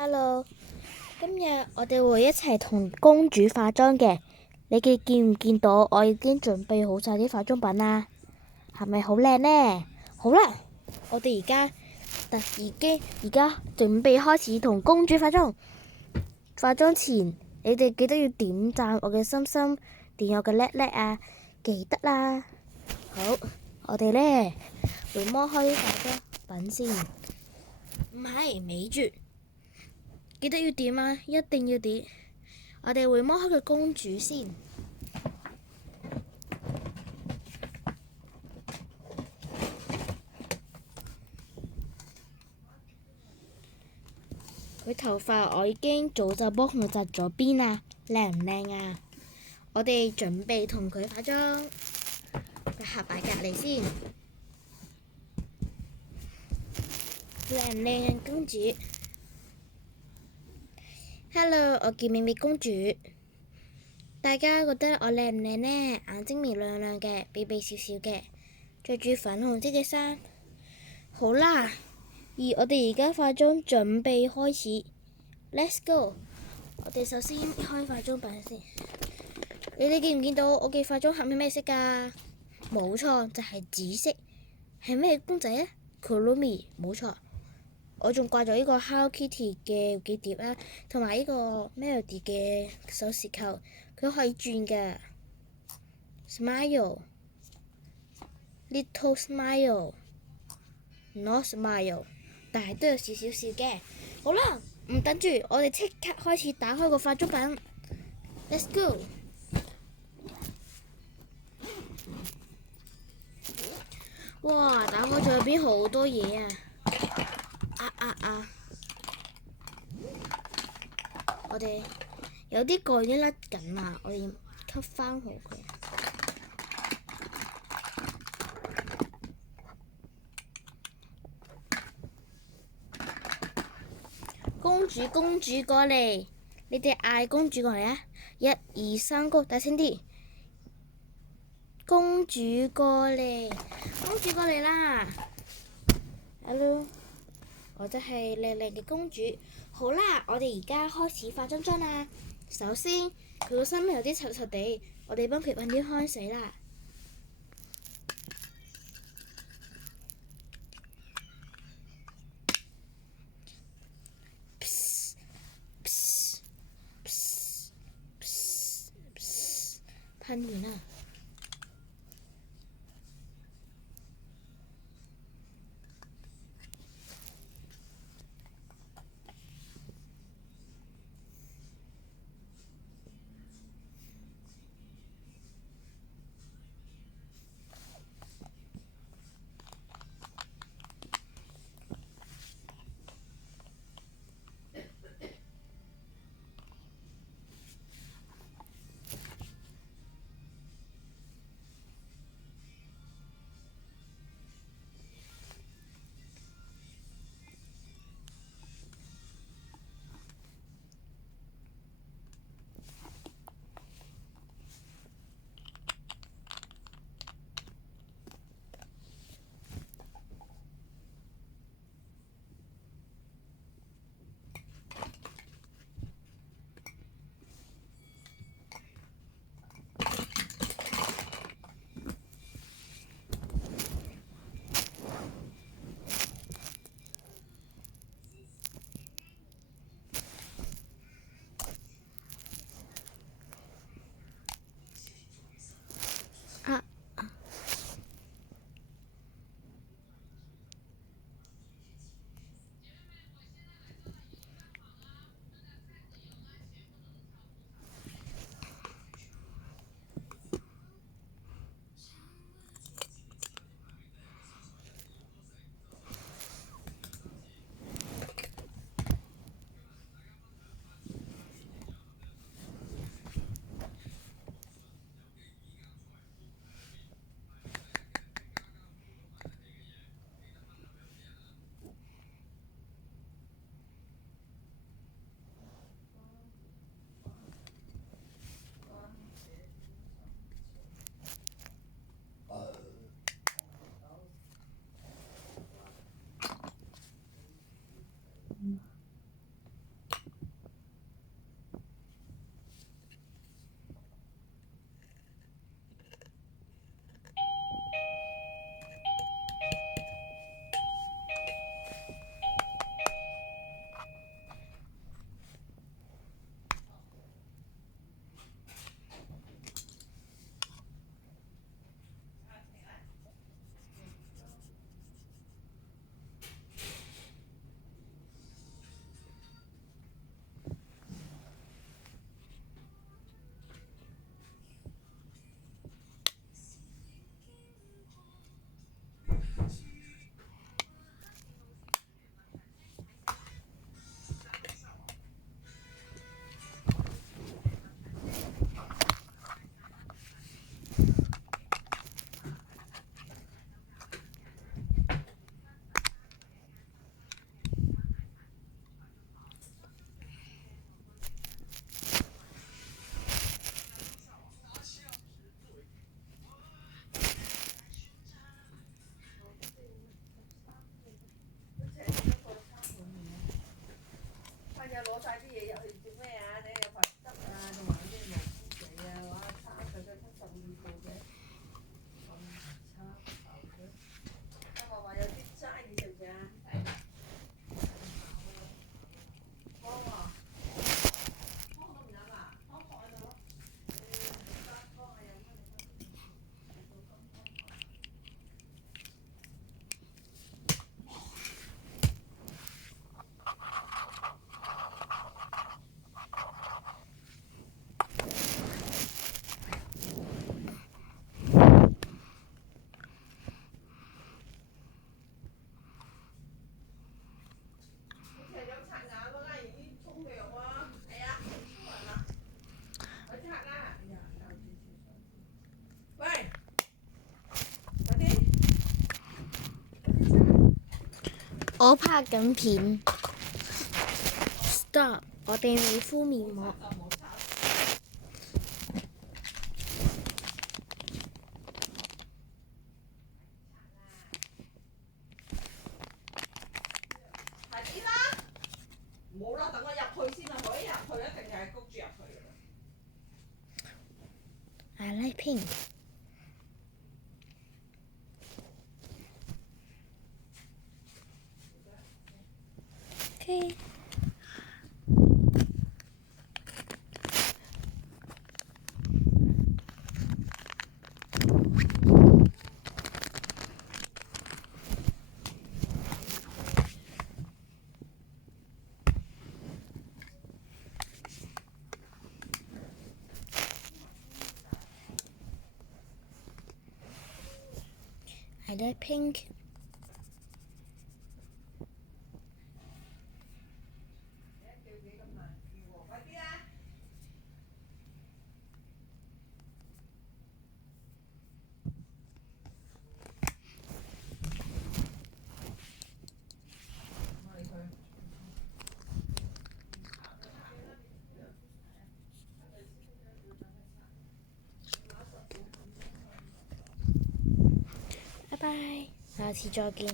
Hello，今日我哋會一齊同公主化妝嘅。你哋見唔見到我已經準備好晒啲化妝品啦？係咪好靚呢？好啦，我哋而家準備開始同公主化妝。化妝前，你哋記得要點讚我嘅心心，點我嘅叻叻啊！記得啦。好，我哋呢會摸開啲化妝品先。唔係，咪住。記得要點啊！一定要點。我哋會摸開個公主先。佢頭髮我已經早就幫佢紮咗辮啦，靚唔靚啊？我哋準備同佢化妝，合埋隔離先。靚唔靚啊，公主？Hello，我叫咪咪公主。大家覺得我靚唔靚呢？眼睛明亮亮嘅，鼻鼻笑笑嘅，着住粉紅色嘅衫。好啦，我哋而家化妝準備開始。Let's go！ 我哋首先開化妝品先。你哋見唔見到我嘅化妝盒係咩色㗎？冇錯，就係紫色。係咩公仔啊？Kurumi，冇錯。我仲掛咗呢個 Hello Kitty 嘅幾碟啊，同埋呢個 Melody 嘅手匙扣，佢可以轉㗎。Smile，Little Smile，Not Smile，但係都有少少笑嘅。好啦，唔等住，我哋即刻開始打開個化妝品。Let's go！ 哇！打開咗入邊好多嘢啊！我哋有啲蓋已經甩緊啦，我哋要吸翻好佢。公主過嚟，你哋嗌公主過嚟啊！1、2、3個，大聲啲！公主過嚟，公主過嚟啦！Hello，我就係靚靚嘅公主。好啦，我哋而家開始化妝啦。首先，佢個身有啲臭臭地，我哋幫佢揾啲香水啦。噴完啦。我拍緊片。Stop！我哋未敷面膜。快啲啦！唔好啦，等我入去先啦，我一入去一定係谷住入去㗎啦。I like pink。Okay。I like pink。快啲啦！拜拜，下次再見。